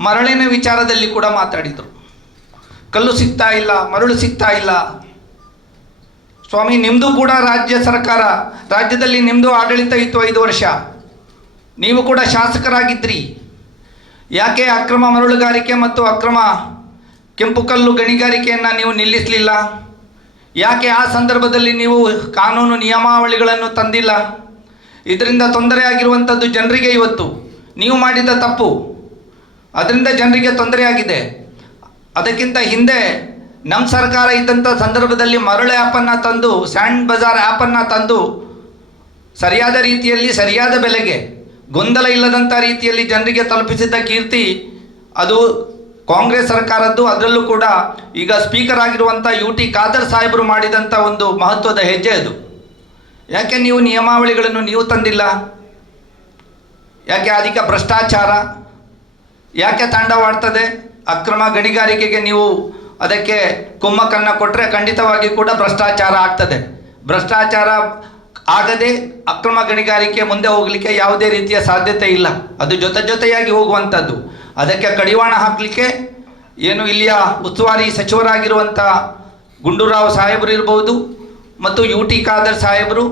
ಮರಳಿನ ವಿಚಾರದಲ್ಲಿ ಕೂಡ ಮಾತಾಡಿದರು. ಕಲ್ಲು ಸಿಗ್ತಾ ಇಲ್ಲ, ಮರಳು ಸಿಗ್ತಾ ಇಲ್ಲ. ಸ್ವಾಮಿ ನಿಮ್ಮದು ಕೂಡ ರಾಜ್ಯ ಸರ್ಕಾರ, ರಾಜ್ಯದಲ್ಲಿ ನಿಮ್ಮದು ಆಡಳಿತ ಇತ್ತು ಐದು ವರ್ಷ. ನೀವು ಕೂಡ ಶಾಸಕರಾಗಿದ್ರಿ. ಯಾಕೆ ಅಕ್ರಮ ಮರಳುಗಾರಿಕೆ ಮತ್ತು ಅಕ್ರಮ ಕೆಂಪು ಕಲ್ಲು ಗಣಿಗಾರಿಕೆಯನ್ನು ನೀವು ನಿಲ್ಲಿಸಲಿಲ್ಲ? ಯಾಕೆ ಆ ಸಂದರ್ಭದಲ್ಲಿ ನೀವು ಕಾನೂನು ನಿಯಮಾವಳಿಗಳನ್ನು ತಂದಿಲ್ಲ? ಇದರಿಂದ ತೊಂದರೆ ಆಗಿರುವಂಥದ್ದು ಜನರಿಗೆ ಇವತ್ತು. ನೀವು ಮಾಡಿದ ತಪ್ಪು. ಅದರಿಂದ ಜನರಿಗೆ ತೊಂದರೆಯಾಗಿದೆ ಅದಕ್ಕಿಂತ ಹಿಂದೆ ನಮ್ಮ ಸರ್ಕಾರ ಇದ್ದಂಥ ಸಂದರ್ಭದಲ್ಲಿ ಮರಳು ಆ್ಯಪನ್ನು ತಂದು, ಸ್ಯಾಂಡ್ ಬಜಾರ್ ಆ್ಯಪನ್ನು ತಂದು, ಸರಿಯಾದ ರೀತಿಯಲ್ಲಿ, ಸರಿಯಾದ ಬೆಲೆಗೆ, ಗೊಂದಲ ಇಲ್ಲದಂಥ ರೀತಿಯಲ್ಲಿ ಜನರಿಗೆ ತಲುಪಿಸಿದ್ದ ಕೀರ್ತಿ ಅದು ಕಾಂಗ್ರೆಸ್ ಸರ್ಕಾರದ್ದು. ಅದರಲ್ಲೂ ಕೂಡ ಈಗ ಸ್ಪೀಕರ್ ಆಗಿರುವಂಥ ಯು ಟಿ ಖಾದರ್ ಸಾಹೇಬರು ಮಾಡಿದಂಥ ಒಂದು ಮಹತ್ವದ ಹೆಜ್ಜೆ ಅದು. ಯಾಕೆ ನೀವು ನಿಯಮಾವಳಿಗಳನ್ನು ನೀವು ತಂದಿಲ್ಲ? ಯಾಕೆ ಅಧಿಕ ಭ್ರಷ್ಟಾಚಾರ? ಯಾಕೆ ತಾಂಡವಾಡ್ತದೆ ಅಕ್ರಮ ಗಣಿಗಾರಿಕೆಗೆ ನೀವು ಅದಕ್ಕೆ ಕುಮ್ಮಕ್ಕನ್ನು ಕೊಟ್ಟರೆ ಖಂಡಿತವಾಗಿ ಕೂಡ ಭ್ರಷ್ಟಾಚಾರ ಆಗ್ತದೆ. ಭ್ರಷ್ಟಾಚಾರ ಆಗದೆ ಅಕ್ರಮ ಗಣಿಗಾರಿಕೆ ಮುಂದೆ ಹೋಗಲಿಕ್ಕೆ ಯಾವುದೇ ರೀತಿಯ ಸಾಧ್ಯತೆ ಇಲ್ಲ. ಅದು ಜೊತೆ ಜೊತೆಯಾಗಿ ಹೋಗುವಂಥದ್ದು. ಅದಕ್ಕೆ ಕಡಿವಾಣ ಹಾಕಲಿಕ್ಕೆ ಏನು ಇಲ್ಲಿಯ ಉಸ್ತುವಾರಿ ಸಚಿವರಾಗಿರುವಂಥ ಗುಂಡೂರಾವ್ ಸಾಹೇಬರು ಇರ್ಬೋದು ಮತ್ತು ಯು ಟಿ ಖಾದರ್ ಸಾಹೇಬರು,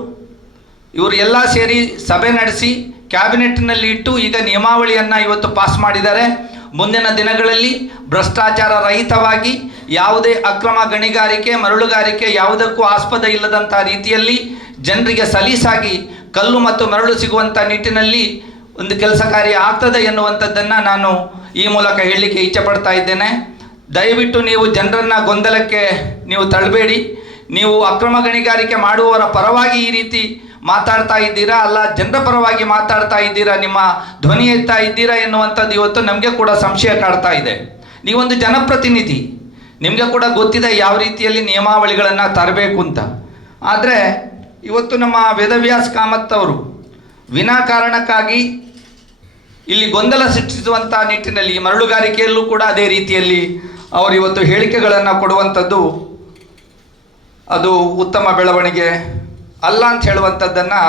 ಇವರು ಎಲ್ಲ ಸೇರಿ ಸಭೆ ನಡೆಸಿ ಕ್ಯಾಬಿನೆಟ್ನಲ್ಲಿ ಇಟ್ಟು ಈಗ ನಿಯಮಾವಳಿಯನ್ನು ಇವತ್ತು ಪಾಸ್ ಮಾಡಿದ್ದಾರೆ. ಮುಂದಿನ ದಿನಗಳಲ್ಲಿ ಭ್ರಷ್ಟಾಚಾರ ರಹಿತವಾಗಿ ಯಾವುದೇ ಅಕ್ರಮ ಗಣಿಗಾರಿಕೆ, ಮರಳುಗಾರಿಕೆ ಯಾವುದಕ್ಕೂ ಆಸ್ಪದ ಇಲ್ಲದಂಥ ರೀತಿಯಲ್ಲಿ ಜನರಿಗೆ ಸಲೀಸಾಗಿ ಕಲ್ಲು ಮತ್ತು ಮರಳು ಸಿಗುವಂಥ ನಿಟ್ಟಿನಲ್ಲಿ ಒಂದು ಕೆಲಸ ಕಾರ್ಯ ಆಗ್ತದೆ ಎನ್ನುವಂಥದ್ದನ್ನು ನಾನು ಈ ಮೂಲಕ ಹೇಳಲಿಕ್ಕೆ ಇಚ್ಛೆ ಪಡ್ತಾ ಇದ್ದೇನೆ. ದಯವಿಟ್ಟು ನೀವು ಜನರನ್ನು ಗೊಂದಲಕ್ಕೆ ನೀವು ತಳ್ಳಬೇಡಿ. ನೀವು ಅಕ್ರಮ ಗಣಿಗಾರಿಕೆ ಮಾಡುವವರ ಪರವಾಗಿ ಈ ರೀತಿ ಮಾತಾಡ್ತಾ ಇದ್ದೀರಾ? ಅಲ್ಲ, ಜನರ ಪರವಾಗಿ ಮಾತಾಡ್ತಾ ಇದ್ದೀರಾ? ನಿಮ್ಮ ಧ್ವನಿ ಎತ್ತಾ ಇದ್ದೀರಾ ಎನ್ನುವಂಥದ್ದು ಇವತ್ತು ನಮಗೆ ಕೂಡ ಸಂಶಯ ಕಾಡ್ತಾ ಇದೆ. ನೀವೊಂದು ಜನಪ್ರತಿನಿಧಿ. ನಿಮಗೆ ಕೂಡ ಗೊತ್ತಿದೆ ಯಾವ ರೀತಿಯಲ್ಲಿ ನಿಯಮಾವಳಿಗಳನ್ನು ತರಬೇಕು ಅಂತ. ಆದರೆ, ಇವತ್ತು ನಮ್ಮ ವೇದವ್ಯಾಸ್ ಕಾಮತ್ ಅವರು ವಿನಾಕಾರಣಕ್ಕಾಗಿ ಇಲ್ಲಿ ಗೊಂದಲ ಸೃಷ್ಟಿಸುವಂಥ ನಿಟ್ಟಿನಲ್ಲಿ ಮರಳುಗಾರಿಕೆಯಲ್ಲೂ ಕೂಡ ಅದೇ ರೀತಿಯಲ್ಲಿ ಅವರು ಇವತ್ತು ಹೇಳಿಕೆಗಳನ್ನು ಕೊಡುವಂಥದ್ದು ಅದು ಉತ್ತಮ ಬೆಳವಣಿಗೆ ಅಲ್ಲ ಅಂತ ಹೇಳುವಂಥದ್ದನ್ನು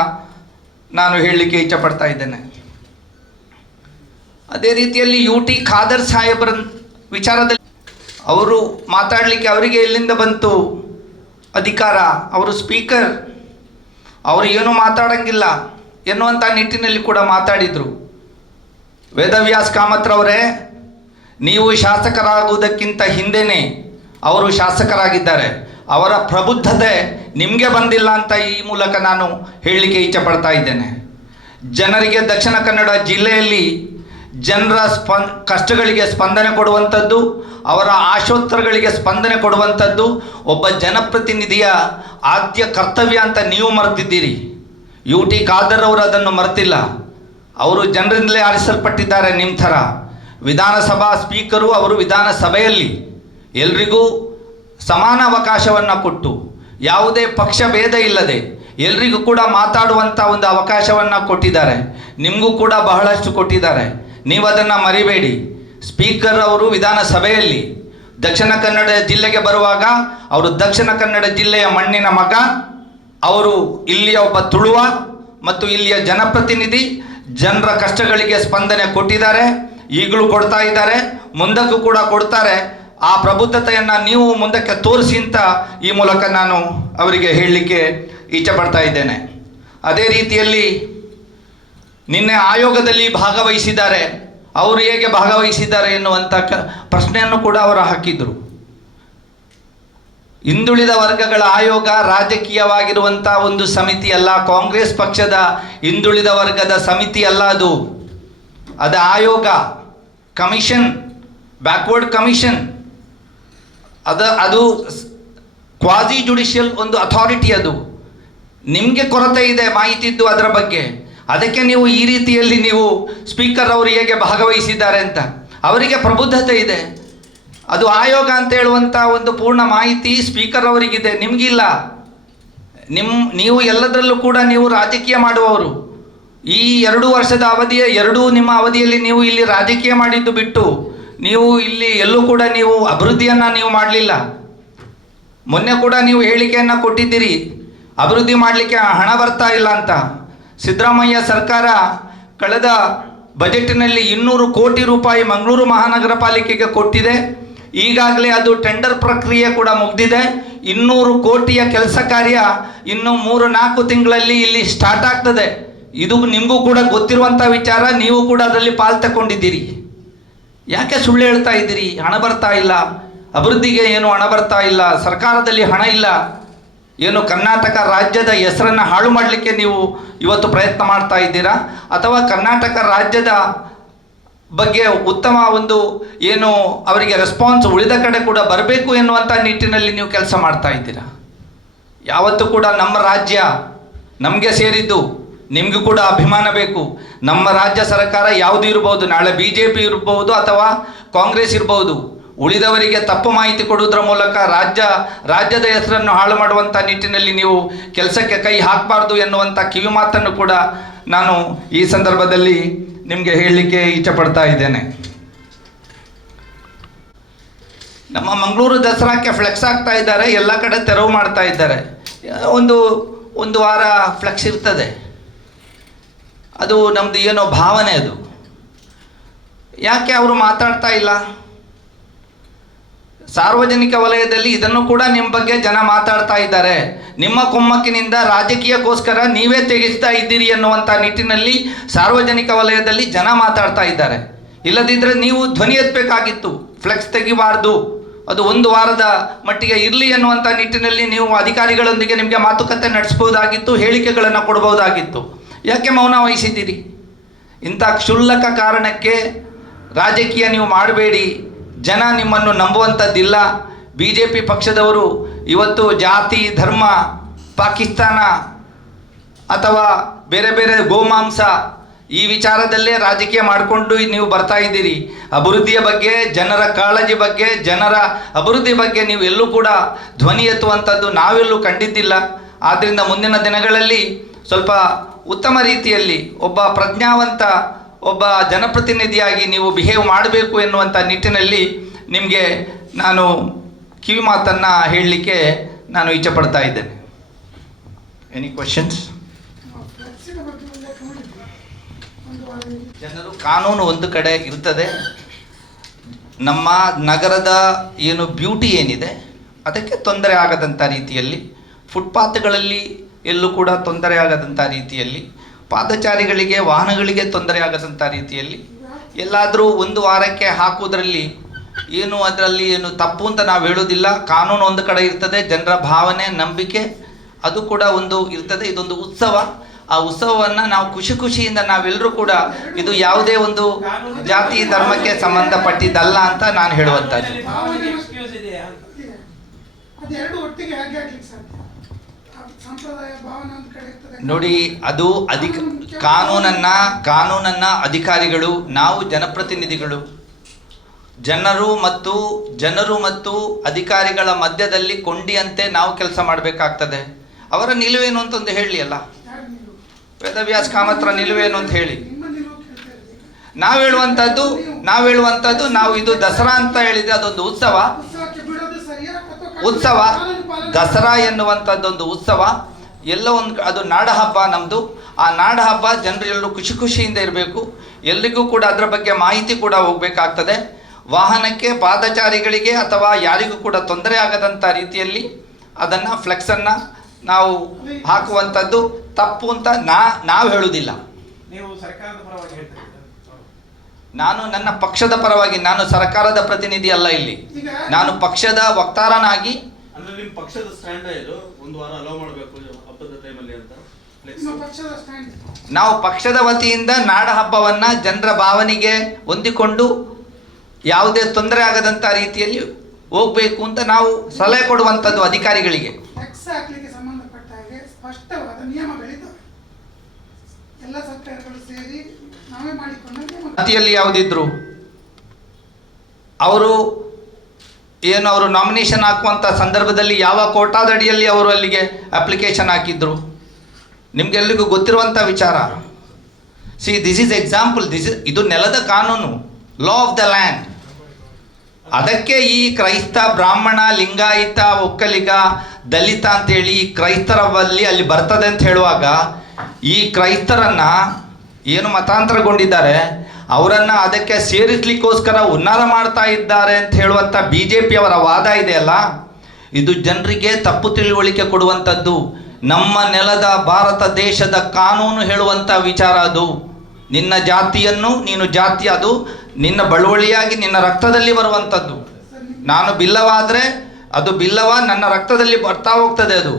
ನಾನು ಹೇಳಲಿಕ್ಕೆ ಇಚ್ಛಪಡ್ತಾ ಇದ್ದೇನೆ. ಅದೇ ರೀತಿಯಲ್ಲಿ ಯು ಟಿ ಖಾದರ್ ಸಾಹೇಬರ ವಿಚಾರದಲ್ಲಿ ಅವರು ಮಾತಾಡಲಿಕ್ಕೆ ಅವರಿಗೆ ಎಲ್ಲಿಂದ ಬಂತು ಅಧಿಕಾರ? ಅವರು ಸ್ಪೀಕರ್ ಅವರು ಏನೂ ಮಾತಾಡಂಗಿಲ್ಲ ಎನ್ನುವಂಥ ನಿಟ್ಟಿನಲ್ಲಿ ಕೂಡ ಮಾತಾಡಿದರು. ವೇದವ್ಯಾಸ್ ಕಾಮತ್ರವರೇ ನೀವು ಶಾಸಕರಾಗುವುದಕ್ಕಿಂತ ಹಿಂದೆಯೇ ಅವರು ಶಾಸಕರಾಗಿದ್ದಾರೆ. ಅವರ ಪ್ರಬುದ್ಧತೆ ನಿಮಗೆ ಬಂದಿಲ್ಲ ಅಂತ ಈ ಮೂಲಕ ನಾನು ಹೇಳಲಿಕ್ಕೆ ಇಚ್ಛೆ ಪಡ್ತಾ ಇದ್ದೇನೆ. ಜನರಿಗೆ ದಕ್ಷಿಣ ಕನ್ನಡ ಜಿಲ್ಲೆಯಲ್ಲಿ ಜನರ ಸ್ಪನ್ ಕಷ್ಟಗಳಿಗೆ ಸ್ಪಂದನೆ ಕೊಡುವಂಥದ್ದು, ಅವರ ಆಶೋತ್ತರಗಳಿಗೆ ಸ್ಪಂದನೆ ಕೊಡುವಂಥದ್ದು, ಒಬ್ಬ ಜನಪ್ರತಿನಿಧಿಯ ಆದ್ಯ ಕರ್ತವ್ಯ ಅಂತ ನೀವು ಮರೆತಿದ್ದೀರಿ. ಯು ಟಿ ಖಾದರ್ ಅವರು ಅದನ್ನು ಮರೆತಿಲ್ಲ. ಅವರು ಜನರಿಂದಲೇ ಆರಿಸಲ್ಪಟ್ಟಿದ್ದಾರೆ ನಿಮ್ಮ ಥರ. ವಿಧಾನಸಭಾ ಸ್ಪೀಕರು ಅವರು ವಿಧಾನಸಭೆಯಲ್ಲಿ ಎಲ್ರಿಗೂ ಸಮಾನ ಅವಕಾಶವನ್ನು ಕೊಟ್ಟು, ಯಾವುದೇ ಪಕ್ಷ ಭೇದ ಇಲ್ಲದೆ ಎಲ್ರಿಗೂ ಕೂಡ ಮಾತಾಡುವಂಥ ಒಂದು ಅವಕಾಶವನ್ನು ಕೊಟ್ಟಿದ್ದಾರೆ. ನಿಮಗೂ ಕೂಡ ಬಹಳಷ್ಟು ಕೊಟ್ಟಿದ್ದಾರೆ. ನೀವು ಅದನ್ನು ಮರಿಬೇಡಿ. ಸ್ಪೀಕರ್ ಅವರು ವಿಧಾನಸಭೆಯಲ್ಲಿ ದಕ್ಷಿಣ ಕನ್ನಡ ಜಿಲ್ಲೆಗೆ ಬರುವಾಗ ಅವರು ದಕ್ಷಿಣ ಕನ್ನಡ ಜಿಲ್ಲೆಯ ಮಣ್ಣಿನ ಮಗ, ಅವರು ಇಲ್ಲಿಯ ಒಬ್ಬ ತುಳುವ ಮತ್ತು ಇಲ್ಲಿಯ ಜನಪ್ರತಿನಿಧಿ ಜನರ ಕಷ್ಟಗಳಿಗೆ ಸ್ಪಂದನೆ ಕೊಟ್ಟಿದ್ದಾರೆ. ಈಗಲೂ ಕೊಡ್ತಾ ಇದ್ದಾರೆ. ಮುಂದಕ್ಕೂ ಕೂಡ ಕೊಡ್ತಾರೆ. ಆ ಪ್ರಬುದ್ಧತೆಯನ್ನು ನೀವು ಮುಂದಕ್ಕೆ ತೋರಿಸಿ ಅಂತ ಈ ಮೂಲಕ ನಾನು ಅವರಿಗೆ ಹೇಳಲಿಕ್ಕೆ ಇಚ್ಛೆ ಪಡ್ತಾ ಇದ್ದೇನೆ. ಅದೇ ರೀತಿಯಲ್ಲಿ ನಿನ್ನೆ ಆಯೋಗದಲ್ಲಿ ಭಾಗವಹಿಸಿದ್ದಾರೆ. ಅವರು ಹೇಗೆ ಭಾಗವಹಿಸಿದ್ದಾರೆ ಎನ್ನುವಂಥ ಕ ಪ್ರಶ್ನೆಯನ್ನು ಕೂಡ ಅವರು ಹಾಕಿದರು. ಹಿಂದುಳಿದ ವರ್ಗಗಳ ಆಯೋಗ ರಾಜಕೀಯವಾಗಿರುವಂಥ ಒಂದು ಸಮಿತಿ ಅಲ್ಲ, ಕಾಂಗ್ರೆಸ್ ಪಕ್ಷದ ಹಿಂದುಳಿದ ವರ್ಗದ ಸಮಿತಿ ಅಲ್ಲ ಅದು. ಅದು ಆಯೋಗ, ಕಮಿಷನ್, ಬ್ಯಾಕ್ವರ್ಡ್ ಕಮಿಷನ್. ಅದು ಅದು ಕ್ವಾಸಿ ಜುಡಿಷಿಯಲ್ ಒಂದು ಅಥಾರಿಟಿ ಅದು. ನಿಮಗೆ ಕೊರತೆ ಇದೆ, ಮಾಹಿತಿ ಇದ್ದು ಅದರ ಬಗ್ಗೆ. ಅದಕ್ಕೆ ನೀವು ಈ ರೀತಿಯಲ್ಲಿ ನೀವು ಸ್ಪೀಕರ್ ಅವರು ಹೇಗೆ ಭಾಗವಹಿಸಿದ್ದಾರೆ ಅಂತ. ಅವರಿಗೆ ಪ್ರಬುದ್ಧತೆ ಇದೆ. ಅದು ಆಯೋಗ ಅಂತ ಹೇಳುವಂಥ ಒಂದು ಪೂರ್ಣ ಮಾಹಿತಿ ಸ್ಪೀಕರ್ ಅವರಿಗಿದೆ. ನಿಮಗಿಲ್ಲ. ನಿಮ್ಮ ನೀವು ಎಲ್ಲದರಲ್ಲೂ ಕೂಡ ನೀವು ರಾಜಕೀಯ ಮಾಡುವವರು. ಈ ಎರಡು ವರ್ಷದ ಅವಧಿಯ, ಎರಡೂ ನಿಮ್ಮ ಅವಧಿಯಲ್ಲಿ ನೀವು ಇಲ್ಲಿ ರಾಜಕೀಯ ಮಾಡಿದ್ದು ಬಿಟ್ಟು ನೀವು ಇಲ್ಲಿ ಎಲ್ಲೂ ಕೂಡ ನೀವು ಅಭಿವೃದ್ಧಿಯನ್ನು ನೀವು ಮಾಡಲಿಲ್ಲ. ಮೊನ್ನೆ ಕೂಡ ನೀವು ಹೇಳಿಕೆಯನ್ನು ಕೊಟ್ಟಿದ್ದೀರಿ. ಅಭಿವೃದ್ಧಿ ಮಾಡಲಿಕ್ಕೆ ಹಣ ಬರ್ತಾ ಇಲ್ಲ ಅಂತ. ಸಿದ್ದರಾಮಯ್ಯ ಸರ್ಕಾರ ಕಳೆದ ಬಜೆಟ್ನಲ್ಲಿ ಇನ್ನೂರು ಕೋಟಿ ರೂಪಾಯಿ ಮಂಗಳೂರು ಮಹಾನಗರ ಪಾಲಿಕೆಗೆ ಕೊಟ್ಟಿದೆ. ಈಗಾಗಲೇ ಅದು ಟೆಂಡರ್ ಪ್ರಕ್ರಿಯೆ ಕೂಡ ಮುಗಿದಿದೆ. ಇನ್ನೂರು ಕೋಟಿಯ ಕೆಲಸ ಕಾರ್ಯ ಇನ್ನು ಮೂರು ನಾಲ್ಕು ತಿಂಗಳಲ್ಲಿ ಇಲ್ಲಿ ಸ್ಟಾರ್ಟ್ ಆಗ್ತದೆ. ಇದು ನಿಮಗೂ ಕೂಡ ಗೊತ್ತಿರುವಂಥ ವಿಚಾರ, ನೀವು ಕೂಡ ಅದರಲ್ಲಿ ಪಾಲ್ ತಗೊಂಡಿದ್ದೀರಿ ಯಾಕೆ ಸುಳ್ಳು ಹೇಳ್ತಾ ಇದ್ದೀರಿ? ಹಣ ಬರ್ತಾ ಇಲ್ಲ. ಅಭಿವೃದ್ಧಿಗೆ ಏನು ಹಣ ಬರ್ತಾ ಇಲ್ಲ. ಸರ್ಕಾರದಲ್ಲಿ ಹಣ ಇಲ್ಲ. ಏನು ಕರ್ನಾಟಕ ರಾಜ್ಯದ ಹೆಸರನ್ನು ಹಾಳು ಮಾಡಲಿಕ್ಕೆ ನೀವು ಇವತ್ತು ಪ್ರಯತ್ನ ಮಾಡ್ತಾ ಇದ್ದೀರಾ? ಅಥವಾ ಕರ್ನಾಟಕ ರಾಜ್ಯದ ಬಗ್ಗೆ ಉತ್ತಮ ಒಂದು ಏನು ಅವರಿಗೆ ರೆಸ್ಪಾನ್ಸ್ ಉಳಿದ ಕಡೆ ಕೂಡ ಬರಬೇಕು ಎನ್ನುವಂಥ ನಿಟ್ಟಿನಲ್ಲಿ ನೀವು ಕೆಲಸ ಮಾಡ್ತಾ ಇದ್ದೀರಾ? ಯಾವತ್ತೂ ಕೂಡ ನಮ್ಮ ರಾಜ್ಯ ನಮಗೆ ಸೇರಿದ್ದು ನಿಮಗೂ ಕೂಡ ಅಭಿಮಾನ ಬೇಕು. ನಮ್ಮ ರಾಜ್ಯ ಸರ್ಕಾರ ಯಾವುದು ಇರಬಹುದು ನಾಳೆ ಬಿ ಜೆ ಪಿ ಇರಬಹುದು ಅಥವಾ ಕಾಂಗ್ರೆಸ್ ಇರಬಹುದು ಉಳಿದವರಿಗೆ ತಪ್ಪು ಮಾಹಿತಿ ಕೊಡುವುದರ ಮೂಲಕ ರಾಜ್ಯ, ರಾಜ್ಯದ ಹೆಸರನ್ನು ಹಾಳು ಮಾಡುವಂಥ ನಿಟ್ಟಿನಲ್ಲಿ ನೀವು ಕೆಲಸಕ್ಕೆ ಕೈ ಹಾಕಬಾರ್ದು ಎನ್ನುವಂಥ ಕಿವಿ ಮಾತನ್ನು ಕೂಡ ನಾನು ಈ ಸಂದರ್ಭದಲ್ಲಿ ನಿಮಗೆ ಹೇಳಲಿಕ್ಕೆ ಇಚ್ಛಪಡ್ತಾ ಇದ್ದೇನೆ. ನಮ್ಮ ಮಂಗಳೂರು ದಸರಾಕ್ಕೆ ಫ್ಲೆಕ್ಸ್ ಆಗ್ತಾ ಇದ್ದಾರೆ, ಎಲ್ಲ ಕಡೆ ತೆರವು ಮಾಡ್ತಾ ಇದ್ದಾರೆ. ಒಂದು ಒಂದು ವಾರ ಫ್ಲೆಕ್ಸ್ ಇರ್ತದೆ. ಅದು ನಮ್ಮದು ಏನೋ ಭಾವನೆ ಅದು. ಯಾಕೆ ಅವರು ಮಾತಾಡ್ತಾ ಇಲ್ಲ? ಸಾರ್ವಜನಿಕ ವಲಯದಲ್ಲಿ ಇದನ್ನು ಕೂಡ ನಿಮ್ಮ ಬಗ್ಗೆ ಜನ ಮಾತಾಡ್ತಾ ಇದ್ದಾರೆ. ನಿಮ್ಮ ಕುಮ್ಮಕ್ಕಿನಿಂದ ರಾಜಕೀಯಕ್ಕೋಸ್ಕರ ನೀವೇ ತೆಗೆಸ್ತಾ ಇದ್ದೀರಿ ಅನ್ನುವಂಥ ನಿಟ್ಟಿನಲ್ಲಿ ಸಾರ್ವಜನಿಕ ವಲಯದಲ್ಲಿ ಜನ ಮಾತಾಡ್ತಾ ಇದ್ದಾರೆ. ಇಲ್ಲದಿದ್ದರೆ ನೀವು ಧ್ವನಿ ಎತ್ತಬೇಕಾಗಿತ್ತು. ಫ್ಲೆಕ್ಸ್ ತೆಗಿಬಾರ್ದು. ಅದು ಒಂದು ವಾರದ ಮಟ್ಟಿಗೆ ಇರಲಿ ಅನ್ನುವಂಥ ನಿಟ್ಟಿನಲ್ಲಿ ನೀವು ಅಧಿಕಾರಿಗಳೊಂದಿಗೆ ನಿಮಗೆ ಮಾತುಕತೆ ನಡೆಸ್ಬೋದಾಗಿತ್ತು ಹೇಳಿಕೆಗಳನ್ನು ಕೊಡ್ಬೋದಾಗಿತ್ತು ಯಾಕೆ ಮೌನ ವಹಿಸಿದ್ದೀರಿ? ಇಂಥ ಕ್ಷುಲ್ಲಕ ಕಾರಣಕ್ಕೆ ರಾಜಕೀಯ ನೀವು ಮಾಡಬೇಡಿ. ಜನ ನಿಮ್ಮನ್ನು ನಂಬುವಂಥದ್ದಿಲ್ಲ. ಬಿ ಜೆ ಪಿ ಪಕ್ಷದವರು ಇವತ್ತು ಜಾತಿ, ಧರ್ಮ, ಪಾಕಿಸ್ತಾನ ಅಥವಾ ಬೇರೆ ಬೇರೆ ಗೋಮಾಂಸ ಈ ವಿಚಾರದಲ್ಲೇ ರಾಜಕೀಯ ಮಾಡಿಕೊಂಡು ನೀವು ಬರ್ತಾ ಇದ್ದೀರಿ. ಅಭಿವೃದ್ಧಿಯ ಬಗ್ಗೆ, ಜನರ ಕಾಳಜಿ ಬಗ್ಗೆ, ಜನರ ಅಭಿವೃದ್ಧಿ ಬಗ್ಗೆ ನೀವು ಎಲ್ಲೂ ಕೂಡ ಧ್ವನಿ ಎತ್ತುವಂಥದ್ದು ನಾವೆಲ್ಲೂ ಕಂಡಿದ್ದಿಲ್ಲ ಆದ್ದರಿಂದ ಮುಂದಿನ ದಿನಗಳಲ್ಲಿ ಸ್ವಲ್ಪ ಉತ್ತಮ ರೀತಿಯಲ್ಲಿ ಒಬ್ಬ ಪ್ರಜ್ಞಾವಂತ, ಒಬ್ಬ ಜನಪ್ರತಿನಿಧಿಯಾಗಿ ನೀವು ಬಿಹೇವ್ ಮಾಡಬೇಕು ಎನ್ನುವಂಥ ನಿಟ್ಟಿನಲ್ಲಿ ನಿಮಗೆ ನಾನು ಕಿವಿ ಮಾತನ್ನು ಹೇಳಲಿಕ್ಕೆ ನಾನು ಇಚ್ಛಪಡ್ತಾ ಇದ್ದೇನೆ ಎನಿ ಕ್ವಶನ್ಸ್. ಜನರು ಕಾನೂನು ಒಂದು ಕಡೆ ಇರ್ತದೆ ನಮ್ಮ ನಗರದ ಏನು ಬ್ಯೂಟಿ ಏನಿದೆ, ಅದಕ್ಕೆ ತೊಂದರೆ ಆಗದಂಥ ರೀತಿಯಲ್ಲಿ ಫುಟ್ಪಾತ್ಗಳಲ್ಲಿ ಎಲ್ಲೂ ಕೂಡ ತೊಂದರೆ ಆಗದಂಥ ರೀತಿಯಲ್ಲಿ ಪಾದಚಾರಿಗಳಿಗೆ ವಾಹನಗಳಿಗೆ ತೊಂದರೆ ಆಗದಂಥ ರೀತಿಯಲ್ಲಿ ಎಲ್ಲಾದರೂ ಒಂದು ವಾರಕ್ಕೆ ಹಾಕುವುದರಲ್ಲಿ ಏನು ಅದರಲ್ಲಿ ಏನು ತಪ್ಪು ಅಂತ ನಾವು ಹೇಳೋದಿಲ್ಲ ಕಾನೂನು ಒಂದು ಕಡೆ ಇರ್ತದೆ ಜನರ ಭಾವನೆ ನಂಬಿಕೆ ಅದು ಕೂಡ ಒಂದು ಇರ್ತದೆ ಇದೊಂದು ಉತ್ಸವ. ಆ ಉತ್ಸವವನ್ನು ನಾವು ಖುಷಿ ಖುಷಿಯಿಂದ ನಾವೆಲ್ಲರೂ ಕೂಡ ಇದು ಯಾವುದೇ ಒಂದು ಜಾತಿ ಧರ್ಮಕ್ಕೆ ಸಂಬಂಧಪಟ್ಟಿದ್ದಲ್ಲ ಅಂತ ನಾನು ಹೇಳುವಂಥದ್ದು. ನೋಡಿ ಅದು ಅಧಿಕ ಕಾನೂನನ್ನ ಕಾನೂನನ್ನ ಅಧಿಕಾರಿಗಳು ನಾವು ಜನಪ್ರತಿನಿಧಿಗಳು. ಜನರು ಮತ್ತು ಜನರು ಮತ್ತು ಅಧಿಕಾರಿಗಳ ಮಧ್ಯದಲ್ಲಿ ಕೊಂಡಿಯಂತೆ ನಾವು ಕೆಲಸ ಮಾಡಬೇಕಾಗ್ತದೆ. ಅವರ ನಿಲುವೇನು ಅಂತಂದು ಹೇಳಿ ಅಲ್ಲ? ವೇದವ್ಯಾಸ ಕಾಮತ್ರ ನಿಲುವೇನು ಅಂತ ಹೇಳಿ. ನಾವು ಹೇಳುವಂಥದ್ದು ನಾವು ಹೇಳುವಂಥದ್ದು ನಾವು ಇದು ದಸರಾ ಅಂತ ಹೇಳಿದ್ರೆ ಅದೊಂದು ಉತ್ಸವ. ಉತ್ಸವ, ದಸರಾ ಎನ್ನುವಂಥದ್ದೊಂದು ಉತ್ಸವ. ಎಲ್ಲ ಒಂದು ಅದು ನಾಡ ಹಬ್ಬ ನಮ್ಮದು ಆ ನಾಡ ಹಬ್ಬ ಜನರು ಖುಷಿ ಖುಷಿಯಿಂದ ಇರಬೇಕು. ಎಲ್ರಿಗೂ ಕೂಡ ಅದರ ಬಗ್ಗೆ ಮಾಹಿತಿ ಕೂಡ ಹೋಗಬೇಕಾಗ್ತದೆ. ವಾಹನಕ್ಕೆ ಪಾದಚಾರಿಗಳಿಗೆ ಅಥವಾ ಯಾರಿಗೂ ಕೂಡ ತೊಂದರೆ ಆಗದಂಥ ರೀತಿಯಲ್ಲಿ ಅದನ್ನು, ಫ್ಲೆಕ್ಸನ್ನು ನಾವು ಹಾಕುವಂಥದ್ದು ತಪ್ಪು ಅಂತ ನಾ, ನಾವು ಹೇಳುವುದಿಲ್ಲ ನೀವು ಸರ್ಕಾರದ ಪರವಾಗಿ? ನಾನು ನನ್ನ ಪಕ್ಷದ ಪರವಾಗಿ ನಾನು ಸರ್ಕಾರದ ಪ್ರತಿನಿಧಿ ಅಲ್ಲ ಇಲ್ಲಿ. ನಾನು ಪಕ್ಷದ ವಕ್ತಾರನಾಗಿ ಅಂದ್ರೆ ನಿಮ್ ಪಕ್ಷದ ಸ್ಟ್ಯಾಂಡ್ ಇದು? ಒಂದು ವಾರ ಅಲೋ ಮಾಡಬೇಕು ಹಬ್ಬದ ಟೈಮಲ್ಲಿ ಅಂತ. ನಿಮ್ಮ ಪಕ್ಷದ ಸ್ಟ್ಯಾಂಡ್ ನಾವು ಪಕ್ಷದ ವತಿಯಿಂದ ನಾಡ ಹಬ್ಬವನ್ನ ಜನರ ಭಾವನೆಗೆ ಹೊಂದಿಕೊಂಡು ಯಾವುದೇ ತೊಂದರೆ ಆಗದಂತ ರೀತಿಯಲ್ಲಿ ಹೋಗಬೇಕು ಅಂತ ನಾವು ಸಲಹೆ ಕೊಡುವಂಥದ್ದು ಅಧಿಕಾರಿಗಳಿಗೆ ಫ್ಲೆಕ್ಸ್ ಹಾಕ್ಲಿಕ್ಕೆ ಸಂಬಂಧಪಟ್ಟ ಹಾಗೆ ಸ್ಪಷ್ಟವಾದ ನಿಯಮಗಳಿದ್ದಾವೆ ಎಲ್ಲ ಸರ್ಕಾರಗಳು ಜಾತಿಯಲ್ಲಿ ಯಾವುದಿದ್ರು? ಅವರು ಏನು ಅವರು ನಾಮಿನೇಷನ್ ಹಾಕುವಂಥ ಸಂದರ್ಭದಲ್ಲಿ ಯಾವ ಕೋಟಾದಡಿಯಲ್ಲಿ ಅವರು ಅಲ್ಲಿಗೆ ಅಪ್ಲಿಕೇಶನ್ ಹಾಕಿದ್ರು? ನಿಮಗೆಲ್ಲರಿಗೂ ಗೊತ್ತಿರುವಂಥ ವಿಚಾರ. See this is example this ಇದು ನೆಲದ ಕಾನೂನು. ಲಾ ಆಫ್ ದ ಲ್ಯಾಂಡ್ ಅದಕ್ಕೆ ಈ ಕ್ರೈಸ್ತ, ಬ್ರಾಹ್ಮಣ, ಲಿಂಗಾಯಿತ, ಒಕ್ಕಲಿಗ, ದಲಿತ ಅಂತೇಳಿ ಈ ಕ್ರೈಸ್ತರಲ್ಲಿ ಅಲ್ಲಿ ಬರ್ತದೆ ಅಂತ ಹೇಳುವಾಗ ಈ ಕ್ರೈಸ್ತರನ್ನ ಏನು ಮತಾಂತರಗೊಂಡಿದ್ದಾರೆ, ಅವರನ್ನು ಅದಕ್ಕೆ ಸೇರಿಸ್ಲಿಕ್ಕೋಸ್ಕರ ಉನ್ನಾರ ಮಾಡ್ತಾ ಇದ್ದಾರೆ ಅಂತ ಹೇಳುವಂಥ ಬಿ ಜೆ ಪಿಯವರ ವಾದ ಇದೆಯಲ್ಲ ಇದು ಜನರಿಗೆ ತಪ್ಪು ತಿಳುವಳಿಕೆ ಕೊಡುವಂಥದ್ದು ನಮ್ಮ ನೆಲದ ಭಾರತ ದೇಶದ ಕಾನೂನು ಹೇಳುವಂಥ ವಿಚಾರ ಅದು. ನಿನ್ನ ಜಾತಿಯನ್ನು ನೀನು ಜಾತಿ ಅದು, ನಿನ್ನ ಬಳುವಳಿಯಾಗಿ ನಿನ್ನ ರಕ್ತದಲ್ಲಿ ಬರುವಂಥದ್ದು ನಾನು ಬಿಲ್ಲವಾದರೆ ಅದು ಬಿಲ್ಲವ ನನ್ನ ರಕ್ತದಲ್ಲಿ ಬರ್ತಾ ಹೋಗ್ತದೆ ಅದು.